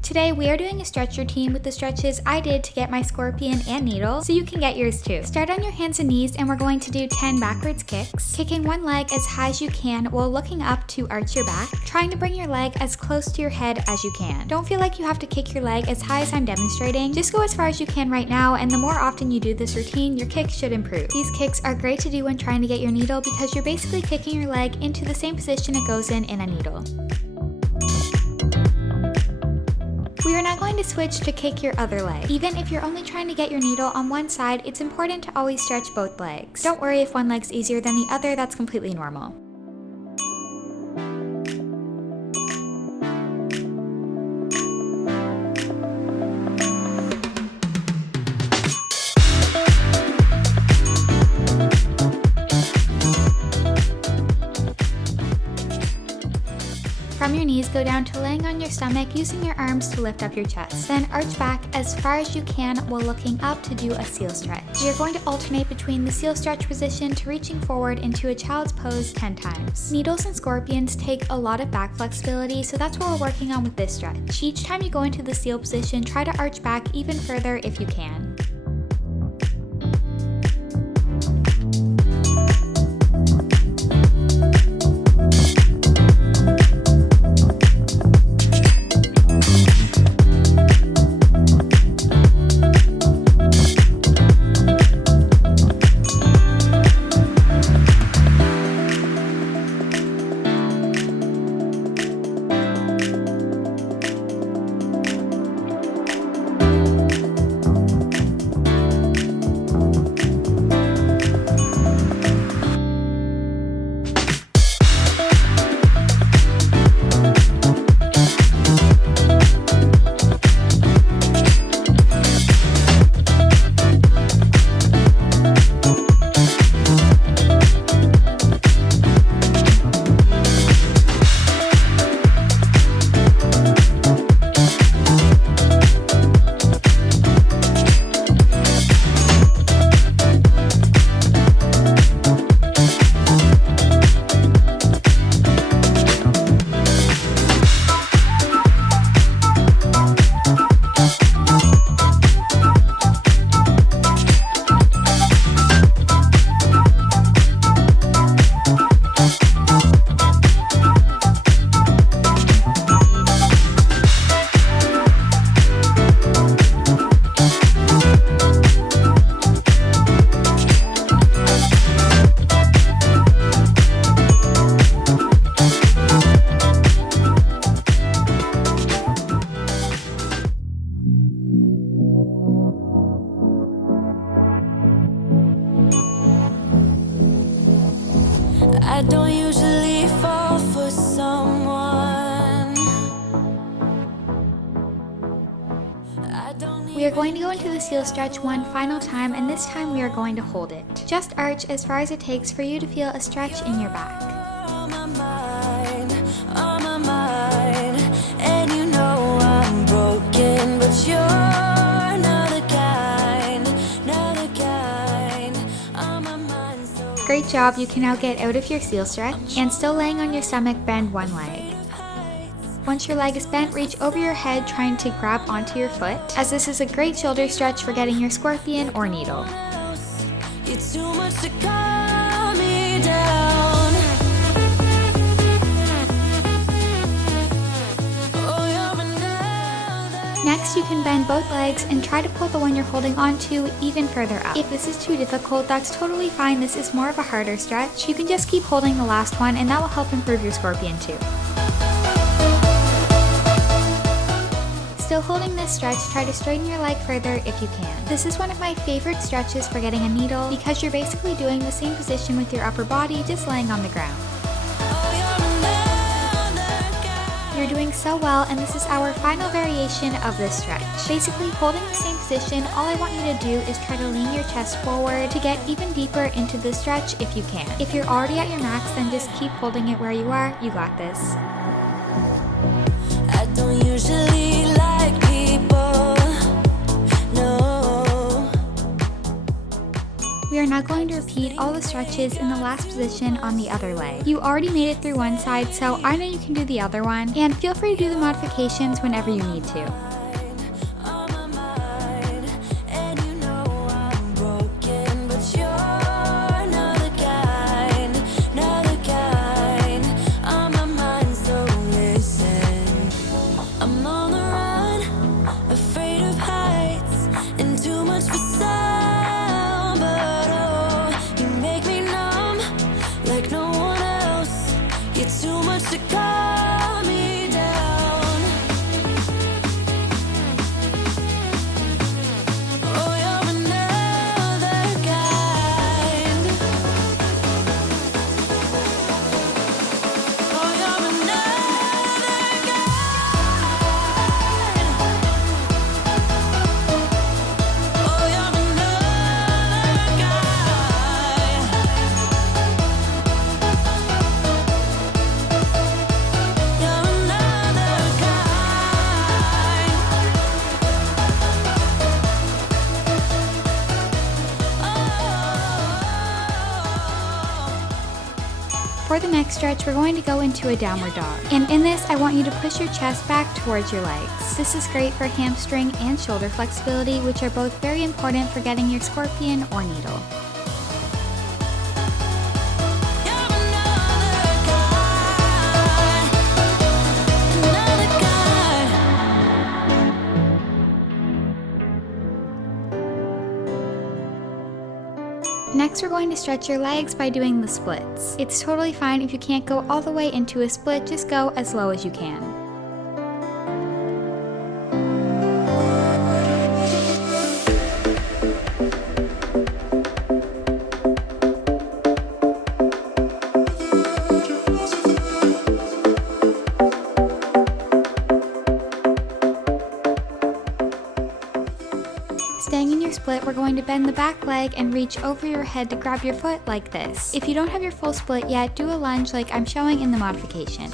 Today we are doing a stretch routine with the stretches I did to get my scorpion and needle, so you can get yours too. Start on your hands and knees and we're going to do 10 backwards kicks, kicking one leg as high as you can while looking up to arch your back, trying to bring your leg as close to your head as you can. Don't feel like you have to kick your leg as high as I'm demonstrating, just go as far as you can right now, and the more often you do this routine, your kicks should improve. These kicks are great to do when trying to get your needle because you're basically kicking your leg into the same position it goes in a needle. We are now going to switch to kick your other leg. Even if you're only trying to get your needle on one side, it's important to always stretch both legs. Don't worry if one leg's easier than the other, that's completely normal. From your knees, go down to laying on your stomach using your arms to lift up your chest. Then arch back as far as you can while looking up to do a seal stretch. You're going to alternate between the seal stretch position to reaching forward into a child's pose 10 times. Needles and scorpions take a lot of back flexibility, so that's what we're working on with this stretch. Each time you go into the seal position, try to arch back even further if you can. I don't usually fall for someone. We are going to go into the seal stretch one final time, and this time we are going to hold it. Just arch as far as it takes for you to feel a stretch in your back. On my mind, and you know I'm broken, but you're not the kind, on my mind. Great job, you can now get out of your seal stretch, and still laying on your stomach, bend one leg. Once your leg is bent, reach over your head trying to grab onto your foot, as this is a great shoulder stretch for getting your scorpion or needle. It's too much to calm me down. Next, you can bend both legs and try to pull the one you're holding onto even further up. If this is too difficult, that's totally fine. This is more of a harder stretch. You can just keep holding the last one, and that will help improve your scorpion too. Still holding this stretch, try to straighten your leg further if you can. This is one of my favorite stretches for getting a needle because you're basically doing the same position with your upper body, just laying on the ground. You're doing so well, and this is our final variation of this stretch. Basically, holding the same position, all I want you to do is try to lean your chest forward to get even deeper into the stretch if you can. If you're already at your max, then just keep holding it where you are. You got this. I don't usually like people, no. We are now now going to repeat all the stretches in the last position on the other leg. You already made it through one side, so I know you can do the other one, and feel free to do the modifications whenever you need to. For the next stretch, we're going to go into a downward dog. And in this, I want you to push your chest back towards your legs. This is great for hamstring and shoulder flexibility, which are both very important for getting your scorpion or needle. Next, we're going to stretch your legs by doing the splits. It's totally fine if you can't go all the way into a split, just go as low as you can. Staying in your split, we're going to bend the back leg and reach over your head to grab your foot like this. If you don't have your full split yet, do a lunge like I'm showing in the modification.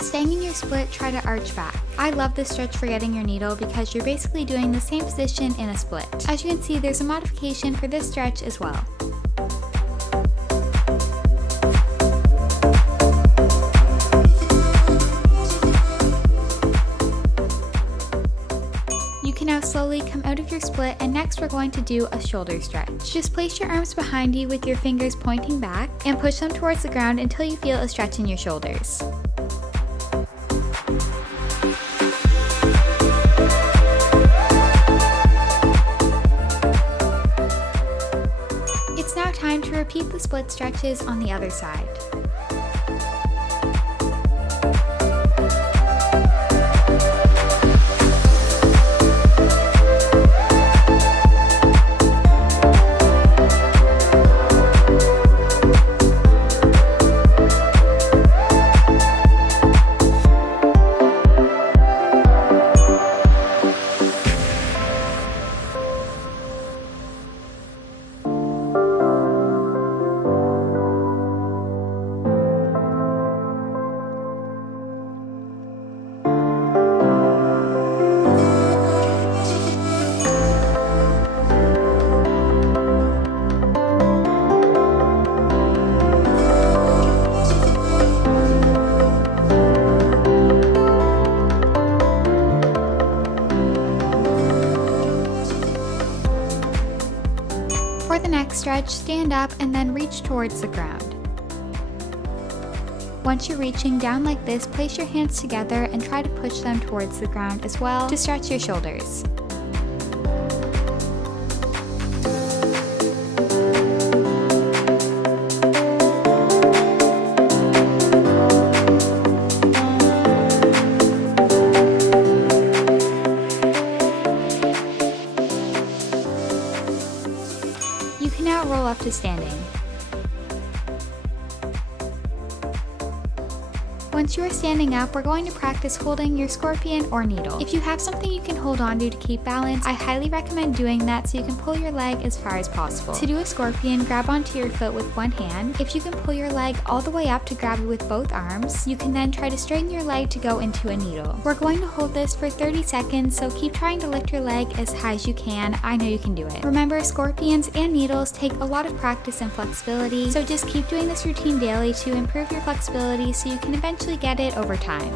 Staying in your split, try to arch back. I love this stretch for getting your needle because you're basically doing the same position in a split. As you can see, there's a modification for this stretch as well. Now slowly come out of your split, and next we're going to do a shoulder stretch. Just place your arms behind you with your fingers pointing back and push them towards the ground until you feel a stretch in your shoulders. It's now time to repeat the split stretches on the other side. For the next stretch, stand up and then reach towards the ground. Once you're reaching down like this, place your hands together and try to push them towards the ground as well to stretch your shoulders. You can now roll up to standing. Once you are standing up, we're going to practice holding your scorpion or needle. If you have something you can hold on to keep balance, I highly recommend doing that so you can pull your leg as far as possible. To do a scorpion, grab onto your foot with one hand. If you can pull your leg all the way up to grab it with both arms, you can then try to straighten your leg to go into a needle. We're going to hold this for 30 seconds, so keep trying to lift your leg as high as you can. I know you can do it. Remember, scorpions and needles take a lot of practice and flexibility, so just keep doing this routine daily to improve your flexibility so you can eventually get it over time.